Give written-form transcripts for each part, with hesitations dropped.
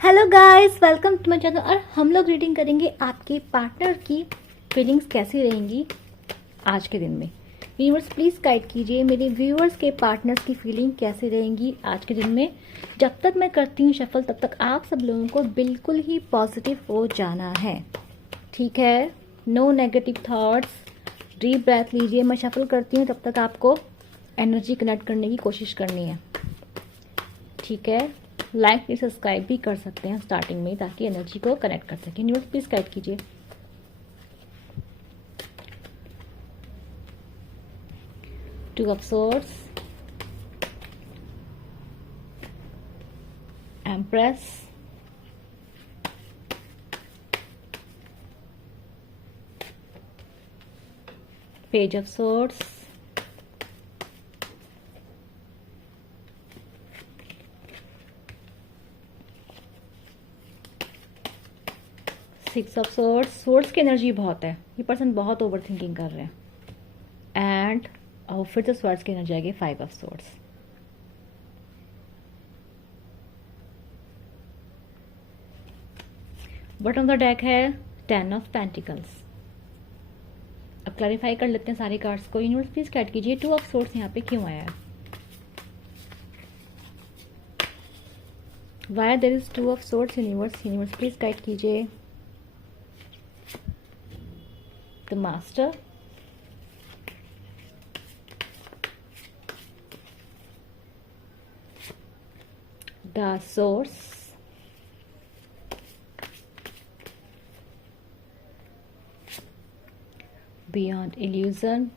Hello guys, welcome to my channel. और हम लोग रीडिंग करेंगे आपके पार्टनर की फीलिंग्स कैसी रहेंगी आज के दिन में। यूनिवर्स प्लीज गाइड कीजिए मेरे व्यूअर्स के पार्टनर्स की फीलिंग कैसी रहेंगी आज के दिन में। जब तक मैं करती हूँ शफल तब तक आप सब लोगों को बिल्कुल ही पॉजिटिव हो जाना है, ठीक है? No negative thoughts. Deep breath लीजिए, मैं शफल करती हूँ तब तक आपको एनर्जी कनेक्ट करने की कोशिश करनी है, ठीक है? लाइक भी सब्सक्राइब भी कर सकते हैं स्टार्टिंग में ताकि एनर्जी को कनेक्ट कर सकें। न्यूज़ प्लीज गाइड कीजिए। Two of swords, empress, page of swords, six of swords. Swords की एनर्जी बहुत है, ये पर्सन बहुत ओवर थिंकिंग कर रहे हैं। एंड और फिर से स्वर्ड्स की एनर्जी आएगी, five of swords. Bottom of the deck है टेन ऑफ पेंटिकल्स। अब क्लैरिफाई कर लेते हैं सारे कार्ड्स को। यूनिवर्स प्लीज गाइड कीजिए टू ऑफ सोर्ड्स यहाँ पे क्यों आया है, why there is two of swords. Universe please guide कीजिए। The master, the source, beyond illusion,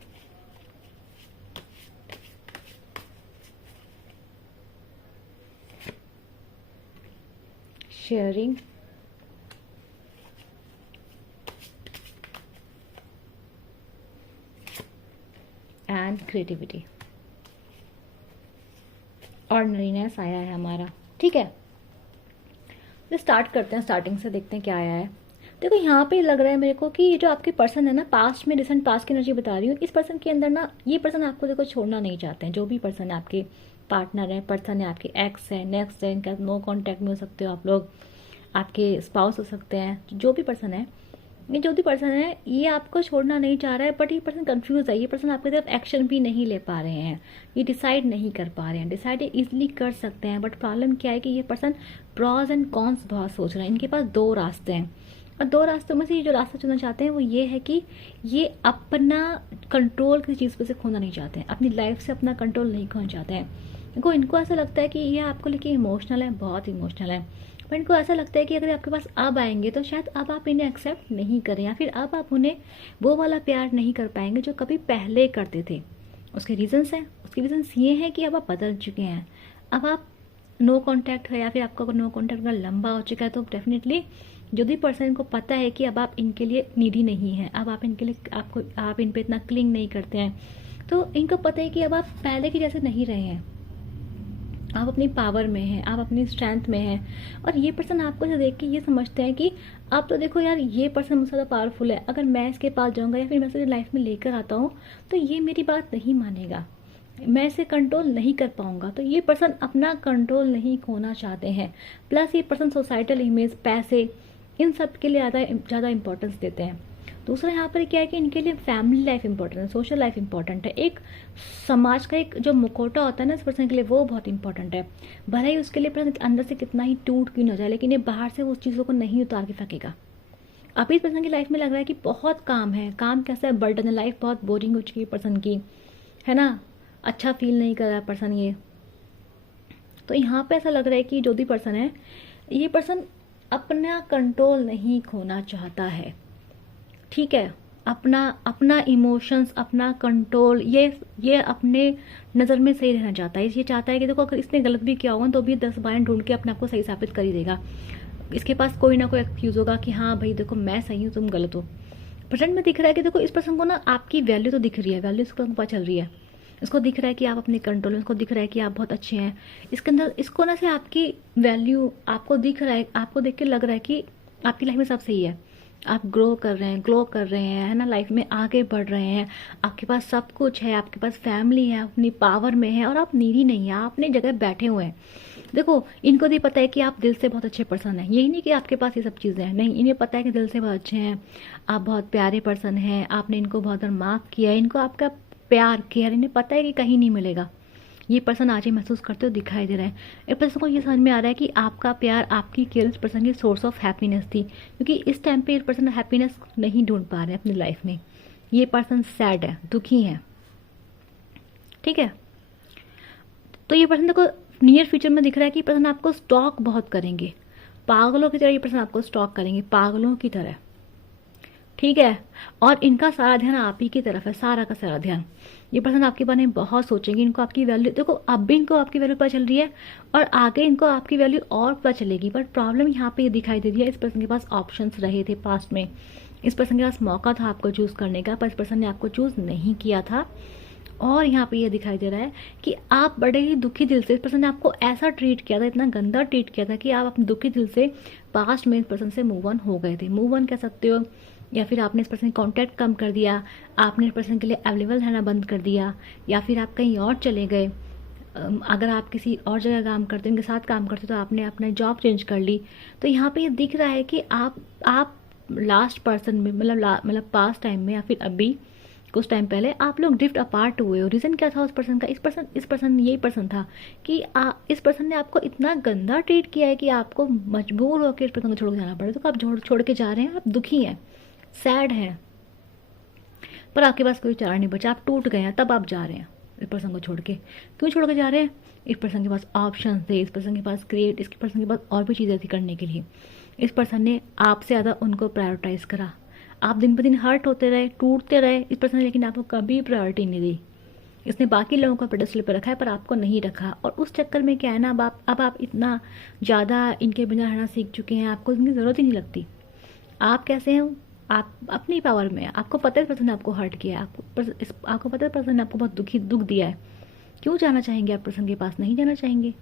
sharing, and creativity। Ordinariness आया है हमारा, ठीक है? तो स्टार्ट करते हैं, स्टार्टिंग से देखते हैं क्या आया है। देखो यहाँ पे लग रहा है मेरे को कि ये जो आपके पर्सन है ना, पास्ट में, रिसेंट पास्ट की एनर्जी बता रही हूँ, इस पर्सन के अंदर ना, ये पर्सन आपको देखो छोड़ना नहीं चाहते हैं। जो भी पर्सन है आपके पार्टनर है, पर्सन है आपके एक्स है, नेक्स्ट है, इनका नो कॉन्टैक्ट में हो सकते हो आप लोग, आपके स्पाउस हो सकते हैं, जो भी पर्सन है, ये जो भी पर्सन है ये आपको छोड़ना नहीं चाह रहा है। बट ये पर्सन कंफ्यूज है, ये पर्सन आपकी तरफ एक्शन भी नहीं ले पा रहे हैं, ये डिसाइड नहीं कर पा रहे हैं। डिसाइड इजिली कर सकते हैं बट प्रॉब्लम क्या है कि ये पर्सन प्रॉज एंड कॉन्स बहुत सोच रहे हैं। इनके पास दो रास्ते हैं और दो रास्तों में से ये जो रास्ता चुनना चाहते हैं वो ये है कि ये अपना कंट्रोल किसी चीज़ पर से खोना नहीं चाहते हैं, अपनी लाइफ से अपना कंट्रोल नहीं खोना चाहते हैं। इनको ऐसा लगता है कि ये आपको लेके इमोशनल है, बहुत इमोशनल है। पर इनको ऐसा लगता है कि अगर आपके पास अब आएंगे तो शायद अब आप इन्हें एक्सेप्ट नहीं करें, या फिर अब आप उन्हें वो वाला प्यार नहीं कर पाएंगे जो कभी पहले करते थे। उसके रीजंस हैं, उसके रीजंस ये हैं कि अब आप बदल चुके हैं। अब आप नो कांटेक्ट है, या फिर आपका अगर नो कांटेक्ट का लंबा हो चुका है तो डेफिनेटली जो भी पर्सन को पता है कि अब आप इनके लिए नीडी नहीं है, अब आप इनके लिए आप इन पे इतना क्लिंग नहीं करते हैं, तो इनको पता है कि अब आप पहले के जैसे नहीं रहे हैं, आप अपनी पावर में हैं, आप अपनी स्ट्रेंथ में हैं। और ये पर्सन आपको से देख के ये समझते हैं कि अब तो देखो यार, ये पर्सन मुझसे ज़्यादा पावरफुल है, अगर मैं इसके पास जाऊंगा या फिर मैं इसे लाइफ में लेकर आता हूँ तो ये मेरी बात नहीं मानेगा, मैं इसे कंट्रोल नहीं कर पाऊंगा। तो ये पर्सन अपना कंट्रोल नहीं खोना चाहते हैं। प्लस ये पर्सन सोसाइटल इमेज, पैसे, इन सब के लिए ज़्यादा इंपॉर्टेंस देते हैं। दूसरा यहाँ पर क्या है कि इनके लिए फैमिली लाइफ इंपॉर्टेंट है, सोशल लाइफ इंपॉर्टेंट है, एक समाज का एक जो मुखौटा होता है ना इस पर्सन के लिए, वो बहुत इंपॉर्टेंट है। भले ही उसके लिए पर्सन अंदर से कितना ही टूट क्यों न जाए, लेकिन ये बाहर से उस चीज़ों को नहीं उतार के फेंकेगा। अभी इस पर्सन की लाइफ में लग रहा है कि बहुत काम है, काम कैसा है, बर्डन है, लाइफ बहुत बोरिंग हो चुकी है पर्सन की, है ना? अच्छा फील नहीं कर रहा पर्सन ये। तो यहाँ पे ऐसा लग रहा है कि जो भी पर्सन है, ये पर्सन अपना कंट्रोल नहीं खोना चाहता है, ठीक है? अपना अपना इमोशंस, अपना कंट्रोल, ये अपने नज़र में सही रहना चाहता है। ये चाहता है कि देखो अगर इसने गलत भी किया होगा तो भी 10 बार ढूंढ के अपने आप को सही साबित कर ही देगा। इसके पास कोई ना कोई एक्सक्यूज होगा कि हाँ भाई देखो मैं सही हूँ, तुम गलत हो। प्रेजेंट में दिख रहा है कि देखो इस पर्सन को ना आपकी वैल्यू तो दिख रही है, वैल्यू इसको पता चल रही है, इसको दिख रहा है कि आप अपने कंट्रोल में, इसको दिख रहा है कि आप बहुत अच्छे हैं। इसके अंदर इसको ना से आपकी वैल्यू आपको दिख रहा है, आपको देख के लग रहा है कि आपकी लाइफ में सब सही है, आप ग्रो कर रहे हैं, ग्लो कर रहे हैं, है ना? लाइफ में आगे बढ़ रहे हैं, आपके पास सब कुछ है, आपके पास फैमिली है, अपनी पावर में है और आप नीडी नहीं है, आप अपनी जगह बैठे हुए हैं। देखो इनको भी पता है कि आप दिल से बहुत अच्छे पर्सन हैं, यही नहीं कि आपके पास ये सब चीज़ें हैं, नहीं, इन्हें पता है कि दिल से बहुत अच्छे हैं, आप बहुत प्यारे पर्सन हैं, आपने इनको बहुत बार माफ़ किया है, इनको आपका प्यार केयर इन्हें पता है कि कहीं नहीं मिलेगा। ये पर्सन आज ही महसूस करते हो दिखाई दे रहा है। एक पर्सन को ये समझ में आ रहा है कि आपका प्यार, आपकी केयर इस पर्सन की सोर्स ऑफ हैप्पीनेस थी, क्योंकि इस टाइम पे ये पर्सन हैप्पीनेस नहीं ढूंढ पा रहे हैं अपनी लाइफ में। ये पर्सन सैड है, दुखी है, ठीक है। तो ये पर्सन देखो नियर फ्यूचर में दिख रहा है कि पर्सन आपको स्टॉक बहुत करेंगे, पागलों की तरह ये पर्सन आपको स्टॉक करेंगे, पागलों की तरह, ठीक है। और इनका सारा ध्यान आप ही की तरफ है, सारा का सारा ध्यान। ये पर्सन आपके बारे में बहुत सोचेंगे, इनको आपकी वैल्यू, देखो अब भी इनको आपकी वैल्यू पता चल रही है और आगे इनको आपकी वैल्यू और पता चलेगी। बट प्रॉब्लम यहाँ पे ये दिखाई दे रही है, इस पर्सन के पास ऑप्शंस रहे थे पास्ट में, इस पर्सन के पास मौका था आपको चूज करने का, पर इस पर्सन ने आपको चूज नहीं किया था। और यहाँ पे ये दिखाई दे रहा है कि आप बड़े ही दुखी दिल से, इस पर्सन ने आपको ऐसा ट्रीट किया था, इतना गंदा ट्रीट किया था कि आप अपने दुखी दिल से पास्ट में इस पर्सन से मूव ऑन हो गए थे। मूव ऑन कह सकते हो, या फिर आपने इस पर्सन कॉन्टैक्ट कम कर दिया, आपने इस पर्सन के लिए अवेलेबल रहना बंद कर दिया, या फिर आप कहीं और चले गए। अगर आप किसी और जगह काम करते, उनके साथ काम करते, तो आपने अपना जॉब चेंज कर ली। तो यहाँ पे ये दिख रहा है कि आप लास्ट पर्सन में, मतलब पास्ट टाइम में या फिर अभी कुछ टाइम पहले आप लोग ड्रिफ्ट अपार्ट हुए हो। रीज़न क्या था उस पर्सन का? इस पर्सन यही पर्सन था कि इस पर्सन ने आपको इतना गंदा ट्रीट किया है कि आपको मजबूर होकर इस पर्सन को छोड़ के जाना पड़े। तो आप छोड़ के जा रहे हैं, आप दुखी हैं, सैड हैं, पर आपके पास कोई चारा नहीं बचा, आप टूट गए हैं, तब आप जा रहे हैं इस पर्सन को छोड़ के। क्यों छोड़ के जा रहे हैं? इस पर्सन के पास ऑप्शन थे, इस पर्सन के पास इस पर्सन के पास और भी चीज़ें थी करने के लिए। इस पर्सन ने आपसे ज़्यादा उनको प्रायोरिटाइज करा। आप दिन ब दिन हर्ट होते रहे, टूटते रहे इस पर्सन ने, लेकिन आपको कभी प्रायोरिटी नहीं दी। इसने बाकी लोगों को पेडेस्टल पर रखा है, पर आपको नहीं रखा। और उस चक्कर में क्या है ना, अब आप इतना ज़्यादा इनके बिना रहना सीख चुके हैं, आपको इनकी ज़रूरत ही नहीं लगती। आप कैसे हैं? आप अपनी पावर में है, आपको पता है पर्सन ने आपको हर्ट किया है, आपको पता है पर्सन ने आपको बहुत दुख दिया है। क्यों जाना चाहेंगे आप पर्सन के पास? नहीं जाना चाहेंगे।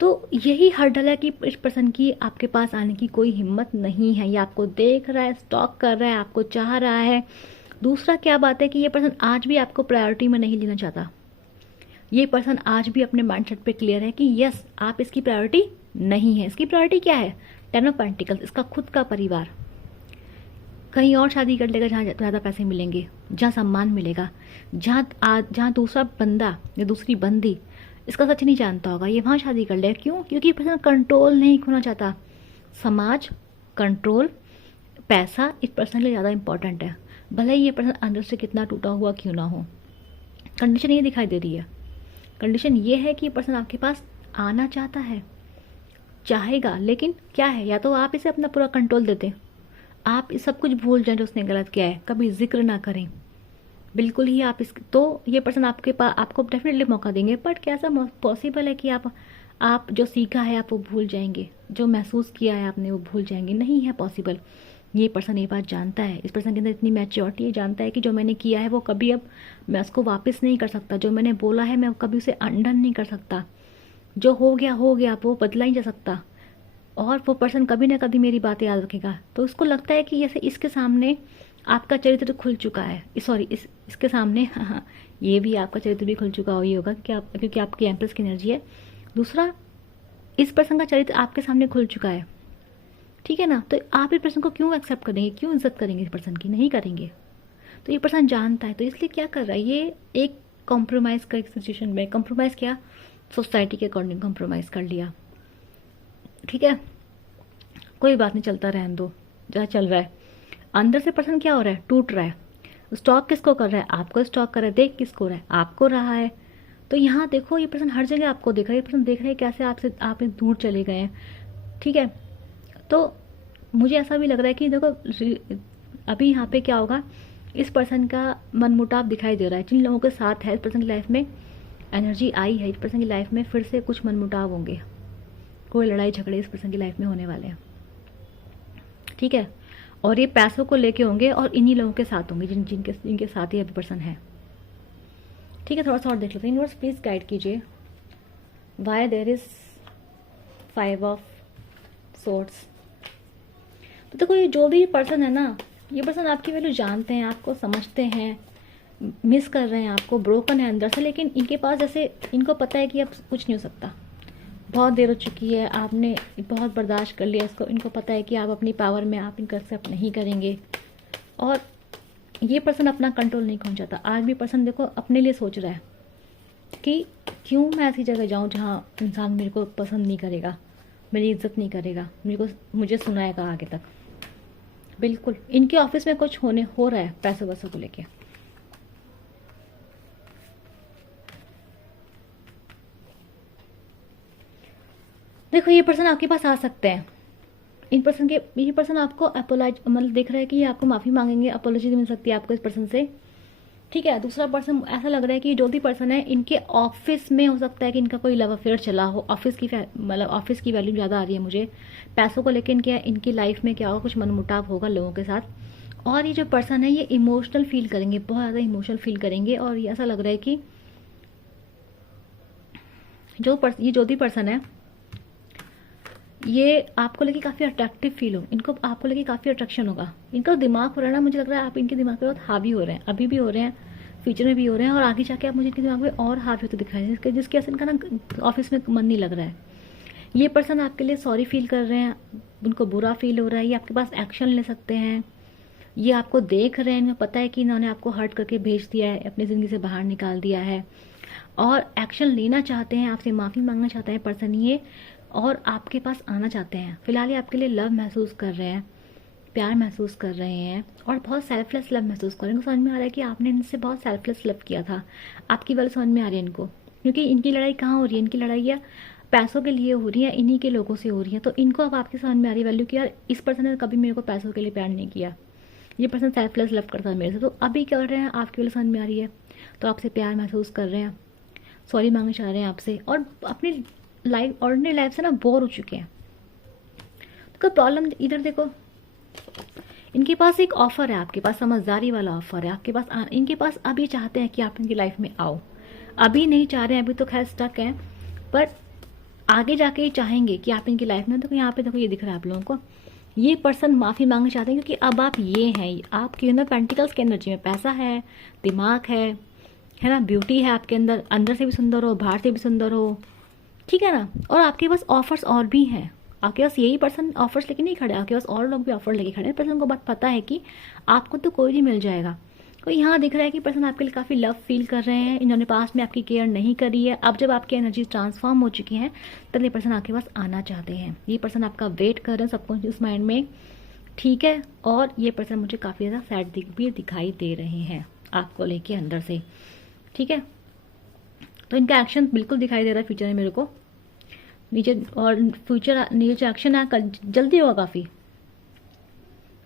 तो यही हर्डल है कि इस पर्सन की आपके पास आने की कोई हिम्मत नहीं है। ये आपको देख रहा है, स्टॉक कर रहा है, आपको चाह रहा है। दूसरा क्या बात है कि ये पर्सन आज भी आपको प्रायोरिटी में नहीं लेना चाहता। ये पर्सन आज भी अपने माइंडसेट पे क्लियर है कि यस, आप इसकी प्रायोरिटी नहीं है। इसकी प्रायोरिटी क्या है? 10 ऑफ पेंटिकल्स, इसका खुद का परिवार। कहीं और शादी कर लेगा जहाँ ज़्यादा पैसे मिलेंगे, जहाँ सम्मान मिलेगा, जहाँ दूसरा बंदा या दूसरी बंदी इसका सच नहीं जानता होगा, ये वहाँ शादी कर लेगा। क्यों? क्योंकि पर्सन कंट्रोल नहीं खोना चाहता। समाज, कंट्रोल, पैसा इस पर्सन के लिए ज़्यादा इंपॉर्टेंट है, भले ही ये पर्सन अंदर से कितना टूटा हुआ क्यों ना हो। कंडीशन ये दिखाई दे रही है। कंडीशन ये है कि ये पर्सन आपके पास आना चाहता है, चाहेगा, लेकिन क्या है, या तो आप इसे अपना पूरा कंट्रोल देते, आप इस सब कुछ भूल जाएं जो उसने गलत किया है, कभी जिक्र ना करें बिल्कुल ही आप तो ये पर्सन आपके पास आपको डेफिनेटली मौका देंगे। बट क्या ऐसा पॉसिबल है कि आप जो सीखा है आप वो भूल जाएंगे, जो महसूस किया है आपने वो भूल जाएंगे? नहीं है पॉसिबल। ये पर्सन ये बात जानता है, इस पर्सन के अंदर इतनी मैच्योरिटी है, जानता है कि जो मैंने किया है वो कभी अब मैं उसको वापस नहीं कर सकता, जो मैंने बोला है मैं कभी उसे अंडन नहीं कर सकता, जो हो गया वो बदला ही जा सकता, और वो पर्सन कभी ना कभी मेरी बातें याद रखेगा। तो उसको लगता है कि जैसे इसके सामने आपका चरित्र खुल चुका है, सॉरी इसके सामने हाँ, ये भी आपका चरित्र भी खुल चुका हो, ये होगा कि क्योंकि आपकी एम्प्रेस की एनर्जी है। दूसरा, इस पर्सन का चरित्र आपके सामने खुल चुका है, ठीक है ना। तो आप इस पर्सन को क्यों एक्सेप्ट करेंगे, क्यों इज्जत करेंगे इस पर्सन की? नहीं करेंगे। तो ये पर्सन जानता है, तो इसलिए क्या कर रहा है, ये एक कॉम्प्रोमाइज़ का एक सिचुएशन में, कॉम्प्रोमाइज़ क्या, सोसाइटी के अकॉर्डिंग कॉम्प्रोमाइज़ कर लिया, ठीक है, कोई बात नहीं, चलता रहने दो, जहाँ चल रहा है। अंदर से पर्सन क्या हो रहा है, टूट रहा है। स्टॉक किसको कर रहा है? आपको स्टॉक कर रहा है। देख किसको रहा है? आपको रहा है। तो यहाँ देखो ये पर्सन हर जगह आपको देख रहा है, ये पर्सन देख रहा है कैसे आप दूर चले गए हैं, ठीक है। तो मुझे ऐसा भी लग रहा है कि देखो अभी यहाँ पे क्या होगा, इस पर्सन का मनमुटाव दिखाई दे रहा है। जिन लोगों के साथ है इस पर्सन की लाइफ में एनर्जी आई है, इस पर्सन की लाइफ में फिर से कुछ मनमुटाव होंगे, कोई लड़ाई झगड़े इस पर्सन की लाइफ में होने वाले हैं, ठीक है। और ये पैसों को लेके होंगे और इन्हीं लोगों के साथ होंगे जिनके साथ ही अभी पर्सन है, ठीक है। थोड़ा सा और देख लेते हैं। यूनिवर्स प्लीज गाइड कीजिए, why there is 5 of swords. तो देखो ये जो भी पर्सन है ना, ये पर्सन आपकी वैल्यू जानते हैं, आपको समझते हैं, मिस कर रहे हैं आपको, ब्रोकन है अंदर से, लेकिन इनके पास जैसे इनको पता है कि अब कुछ नहीं हो सकता, बहुत देर हो चुकी है, आपने बहुत बर्दाश्त कर लिया इसको, इनको पता है कि आप अपनी पावर में आप इनका एक्सेप्ट नहीं करेंगे। और ये पर्सन अपना कंट्रोल नहीं खो जाता। आज भी पर्सन देखो अपने लिए सोच रहा है कि क्यों मैं ऐसी जगह जाऊं जहां इंसान मेरे को पसंद नहीं करेगा, मेरी इज्जत नहीं करेगा, मुझे सुनाएगा आगे तक। बिल्कुल इनके ऑफिस में कुछ हो रहा है पैसों वैसों को लेके। देखो ये पर्सन आपके पास आ सकते हैं, ये पर्सन आपको अपोलाइज मतलब देख रहा है कि ये आपको माफ़ी मांगेंगे, अपोलॉजी मिल सकती है आपको इस पर्सन से। ठीक है, दूसरा पर्सन ऐसा लग रहा है कि जो भी पर्सन है इनके ऑफिस में हो सकता है कि इनका कोई लव अफेयर चला हो, मतलब ऑफिस की वैल्यू ज़्यादा आ रही है मुझे। पैसों को लेकर इनकी लाइफ में क्या होगा, कुछ मनमुटाव होगा लोगों के साथ। और ये जो पर्सन है ये इमोशनल फील करेंगे, बहुत ज़्यादा इमोशनल फील करेंगे। और ये ऐसा लग रहा है कि ये जो भी पर्सन है ये आपको लेके काफ़ी अट्रैक्टिव फील हो, इनको आपको लेके काफ़ी अट्रैक्शन होगा। इनका दिमाग हो रहा है ना, मुझे लग रहा है आप इनके दिमाग पे बहुत हावी हो रहे हैं, अभी भी हो रहे हैं, फ्यूचर में भी हो रहे हैं, और आगे जाके आप मुझे इनके दिमाग पे और हावी होते दिखाई देंगे, जिसकी वजह से इनका ना ऑफिस में मन नहीं लग रहा है। ये पर्सन आपके लिए सॉरी फील कर रहे हैं, उनको बुरा फील हो रहा है, ये आपके पास एक्शन ले सकते हैं, ये आपको देख रहे हैं, इन्हें पता है कि इन्होंने आपको हर्ट करके भेज दिया है, अपनी ज़िंदगी से बाहर निकाल दिया है, और एक्शन लेना चाहते हैं, आपसे माफ़ी मांगना चाहते हैं पर्सन ये, और आपके पास आना चाहते हैं। फिलहाल ये आपके लिए लव महसूस कर रहे हैं, प्यार महसूस कर रहे हैं, और बहुत सेल्फलेस लव महसूस कर रहे हैं। इनको समझ में आ रहा है कि आपने इनसे बहुत सेल्फलेस लव किया था, आपकी वजह समझ में आ रही है इनको। क्योंकि इनकी लड़ाई कहाँ हो रही है, इनकी लड़ाई या पैसों के लिए हो रही है, इन्हीं के लोगों से हो रही है। तो इनको अब आपकी समझ में आ रही है वैल्यू कि यार इस पर्सन ने कभी मेरे को पैसों के लिए प्यार नहीं किया, ये पर्सन सेल्फलेस लव करता है मेरे से। तो अभी क्या कर रहे हैं, आपकी वजह समझ में आ रही है, तो आपसे प्यार महसूस कर रहे हैं, सॉरी मांगना चाह रहे हैं आपसे, और अपनी लाइफ ऑर्डिनरी लाइफ से ना बोर हो चुके हैं। तो प्रॉब्लम इधर देखो, इनके पास एक ऑफर है, आपके पास समझदारी वाला ऑफर है आपके पास। इनके पास अब ये चाहते हैं कि आप इनकी लाइफ में आओ, अभी नहीं चाह रहे हैं, अभी तो खैर स्टक हैं, पर आगे जाके ये चाहेंगे कि आप इनकी लाइफ में। तो यहाँ पे देखो ये दिख रहा है आप लोगों को, ये पर्सन माफ़ी मांगना चाहते हैं, क्योंकि अब आप ये हैं, आपके अंदर पेंटिकल्स की एनर्जी में पैसा है, दिमाग है ना, ब्यूटी है आपके अंदर, अंदर से भी सुंदर हो, बाहर से भी सुंदर हो, ठीक है ना। और आपके पास ऑफर्स और भी हैं, आपके पास यही पर्सन ऑफर्स लेके नहीं खड़े, आपके पास और लोग भी ऑफर लेके खड़े हैं। पर्सन को बात पता है कि आपको तो कोई भी मिल जाएगा। तो यहाँ दिख रहा है कि पर्सन आपके लिए काफ़ी लव फील कर रहे हैं, इन्होंने पास में आपकी केयर नहीं करी है, अब जब आपकी एनर्जी ट्रांसफॉर्म हो चुकी हैं तब ये पर्सन आपके पास आना चाहते हैं। ये पर्सन आपका वेट कर रहे हैं सबकॉन्शियस माइंड में, ठीक है। और ये पर्सन मुझे काफ़ी ज़्यादा सैड भी दिखाई दे रहे हैं आपको लेके अंदर से, ठीक है। तो इनका एक्शन बिल्कुल दिखाई दे रहा है फ्यूचर में मेरे को नीचे, और फ्यूचर नीचे एक्शन है कल जल्दी होगा काफ़ी,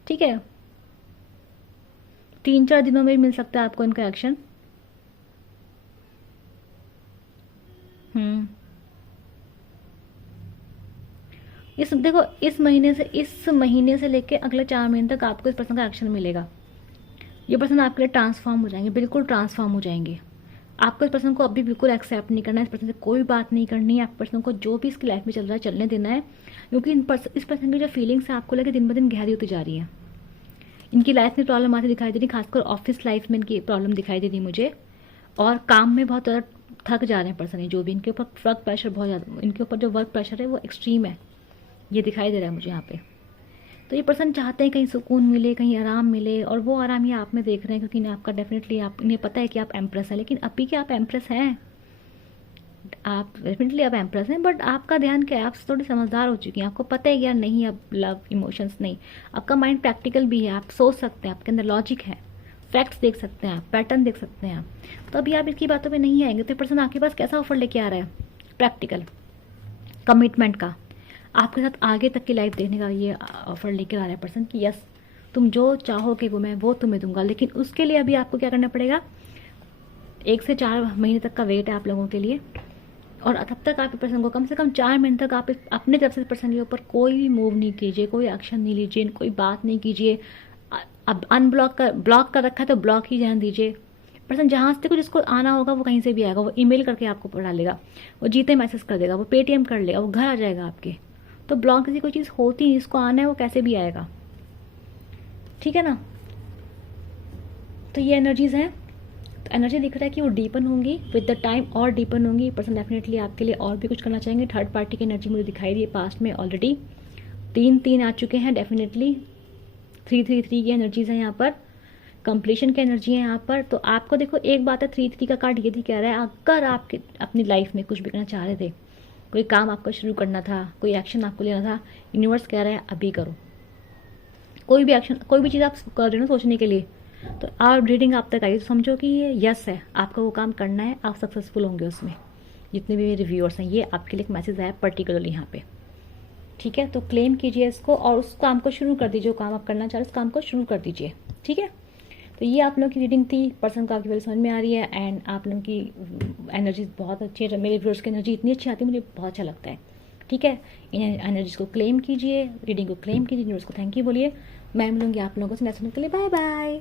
ठीक है। 3-4 दिनों में मिल सकता है आपको इनका एक्शन। इस देखो इस महीने से लेके अगले 4 महीने तक आपको इस पर्सन का एक्शन मिलेगा। ये पर्सन आपके लिए ट्रांसफॉर्म हो जाएंगे, बिल्कुल ट्रांसफॉर्म हो जाएंगे। आपको इस पर्सन को अभी बिल्कुल एक्सेप्ट नहीं करना है, इस पर्सन से कोई बात नहीं करनी है, आप पर्सन को जो भी इसकी लाइफ में चल रहा है चलने देना है, क्योंकि इस पर्सन की जो फीलिंग्स है आपको लेकर दिन ब दिन गहरी होती जा रही है। इनकी लाइफ में प्रॉब्लम आती दिखाई दे रही, खासकर ऑफिस लाइफ में इनकी प्रॉब्लम दिखाई दे रही मुझे, और काम में बहुत ज़्यादा थक जा रहे हैं पर्सन, जो भी इनके ऊपर वर्क प्रेशर बहुत ज़्यादा, इनके ऊपर जो वर्क प्रेशर है वो एक्सट्रीम है, ये दिखाई दे रहा है मुझे यहाँ पे। तो ये पर्सन चाहते हैं कहीं सुकून मिले, कहीं आराम मिले, और वो आराम ये आप में देख रहे हैं, क्योंकि आपका डेफिनेटली आप इन्हें पता है कि आप एम्प्रेस हैं। लेकिन अभी क्या आप एम्प्रेस हैं, आप डेफिनेटली आप एम्प्रेस हैं, बट आपका ध्यान क्या है, आप थोड़ी समझदार हो चुकी हैं, आपको पता है कि यार नहीं अब लव इमोशंस नहीं, आपका माइंड प्रैक्टिकल भी है, आप सोच सकते हैं, आपके अंदर लॉजिक है, फैक्ट्स देख सकते हैं आप, पैटर्न देख सकते हैं आप। तो अभी आप इसकी बातों पे नहीं आएंगे। तो पर्सन आपके पास कैसा ऑफर लेके आ रहा है, प्रैक्टिकल कमिटमेंट का, आपके साथ आगे तक की लाइफ देखने का ये ऑफर लेकर आ रहा है पर्सन कि यस तुम जो चाहोगे वो तुम्हें दूंगा। लेकिन उसके लिए अभी आपको क्या करना पड़ेगा, 1 से 4 महीने तक का वेट है आप लोगों के लिए, और तब तक आप पर्सन को कम से कम 4 महीने तक आप अपने तरफ से पर्सन के ऊपर कोई भी मूव नहीं कीजिए, कोई एक्शन नहीं लीजिए, कोई बात नहीं कीजिए। अब ब्लॉक कर रखा है तो ब्लॉक ही जान दीजिए। पर्सन जहाँ से जिसको आना होगा वो कहीं से भी आएगा, वो ईमेल करके आपको डाल लेगा, वो जीते मैसेज कर देगा, वो पेटीएम कर लेगा, वो घर आ जाएगा आपके। तो ब्लॉक किसी कोई चीज़ होती नहीं, जिसको आना है वो कैसे भी आएगा, ठीक है ना। तो ये एनर्जीज हैं, तो एनर्जी दिख रहा है कि वो डीपन होंगी विद द टाइम, और डीपन होंगी। पर्सन डेफिनेटली आपके लिए और भी कुछ करना चाहेंगे। थर्ड पार्टी की एनर्जी मुझे दिखाई दी है पास्ट में ऑलरेडी। 3 आ चुके हैं डेफिनेटली। 3 की एनर्जीज हैं यहाँ पर। कंप्लीशन की एनर्जी है यहाँ पर। तो आपको देखो एक बात है, 3 का कार्ड ये भी कह रहा है, अगर आप अपनी लाइफ में कुछ भी करना चाह रहे थे, कोई काम आपको शुरू करना था, कोई एक्शन आपको लेना था, यूनिवर्स कह रहा है अभी करो। कोई भी एक्शन, कोई भी चीज़ आप कर रहे हो सोचने के लिए, तो आप रीडिंग आप तक आई तो समझो कि ये यस है, आपको वो काम करना है, आप सक्सेसफुल होंगे उसमें। जितने भी मेरे व्यूअर्स हैं, ये आपके लिए एक मैसेज आया पर्टिकुलरली यहाँ पे, ठीक है। तो क्लेम कीजिए इसको और उस काम को शुरू कर दीजिए, जो काम आप करना चाह रहे हैं उस काम को शुरू कर दीजिए, ठीक है। तो ये आप लोगों की रीडिंग थी। पर्सन को आपकी वैल्यू समझ में आ रही है एंड आप लोगों की एनर्जी बहुत अच्छी है। मेरे व्यूअर्स की एनर्जी इतनी अच्छी आती है, मुझे बहुत अच्छा लगता है, ठीक है। इन एनर्जीज को क्लेम कीजिए, रीडिंग को क्लेम कीजिए, यूनिवर्स को थैंक यू बोलिए। मैं मिलूंगी आप लोगों से नेक्स्ट के लिए। Bye bye.